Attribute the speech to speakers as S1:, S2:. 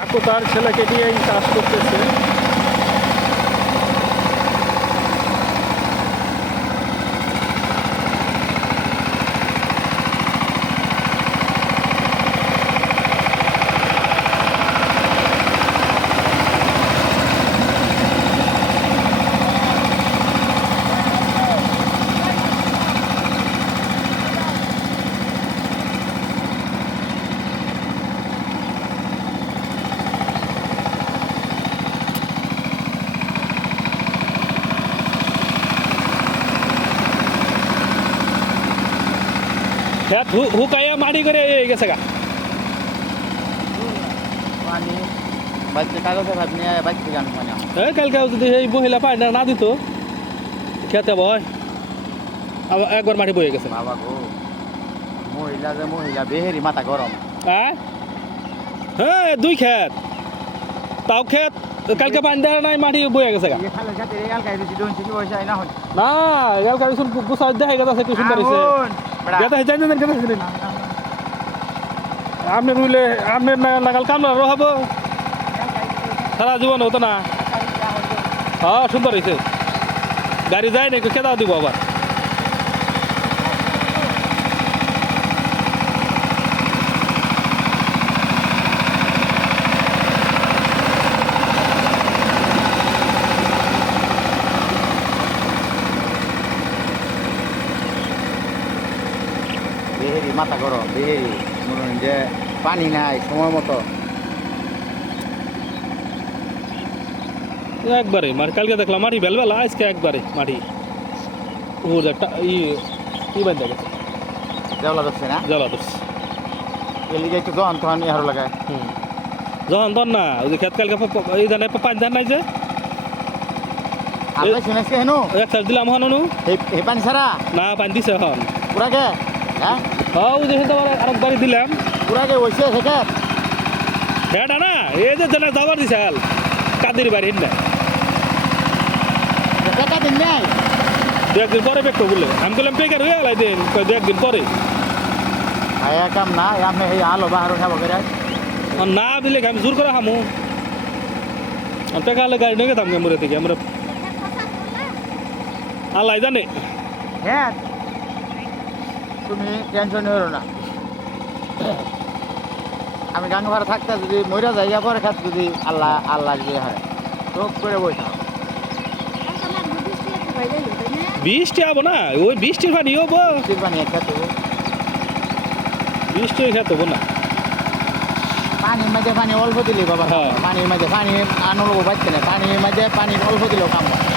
S1: কাকু তার ছেলেকে নিয়েই চাষ করতেছে। ह्यात हु हुकाया माडी करे গেছে গা
S2: পানি বাচ্চা কাগজে ভাত নিয়ে বাচ্চা গান মানে
S1: এই কালকে যদি এই মহিলা পানিটা না দিত খেতে ভয় আবার একবার মাটি বয়ে গেছে
S2: বাবা গো মহিলা যে মহিলা বেহেরি মাথা গরম
S1: হ্যাঁ হ্যাঁ দুই ক্ষেত তাও ক্ষেত কালকে দেওয়া নাই মাটি বয়ে গেছে
S2: না হন
S1: না এলাকার শুন গুছা দেখা গেছে কি সুন্দর হয়েছে গেতা যাই না গেতা হয়েছে আপনি রুইলে আপনি নাগাল কাম না রহাবো সারা জীবন হতো না। হ্যাঁ সুন্দর হয়েছে গাড়ি যায় নাকি কেদাও দিব আবার।
S2: বেহেরি মাথা গরম বেহেরি। মনে যে পানি নাই সময় মতো।
S1: একবারে মানে কালকে দেখলাম মাটি বেলবেলা আজকে একবারে মাটি ও একটা ই ই বান্ধা গেছে।
S2: দেওলা ধরছে না?
S1: জ্বালা ধরছে।
S2: এলিগে একটু জন তখন ইহার লাগায়
S1: হুম। যখন ধর না ওই যে খেত কালকে এই জানে পানি ধান নাই যে।
S2: আল্লাহ শুনেছে হেনু।
S1: এক সাইড দিলাম হন অনু।
S2: এই পানি ছাড়া?
S1: না পানি দিছে হন।
S2: পুরাকে? হ্যাঁ?
S1: হ্যাঁ ওই যে সেটা আরেকবারই দিলাম।
S2: পুরাকে হয়েছে সেটা
S1: হেটা না এই যে জানে যাবার দিছাল কাদের বাড়ি না
S2: সেটা দিন নাই?
S1: দু একদিন পরে বেক বললে আমি বললাম বেকার হয়ে গেল দিন দু। একদিন পরে।
S2: আয়া কাম না আমি এই আলো বাহার খাব করে
S1: আর না দিলে কি আমি জোর করে খামু? আর টাকা হলে গাড়ি নিয়ে গেতাম আমরা থেকে আমরা আল্লাহ জানে।
S2: হ্যাঁ তুমি টেনশন হলো না। আমি গাঙ্গ ভাড়া থাকতে যদি মইরা যাই পরে খাত যদি আল্লাহ আল্লাহ যদি হয়। চোখ করে বসে
S1: বৃষ্টি হব না? ওই বৃষ্টির পানি হব
S2: পানি খেতে
S1: বৃষ্টি খেতে হব না।
S2: পানির মাঝে পানি অল্প দিলে বাবা।
S1: হ্যাঁ।
S2: পানির মাঝে পানি আনলো বাচ্চা না পানির মাঝে পানি অল্প দিলেও কাম। হয়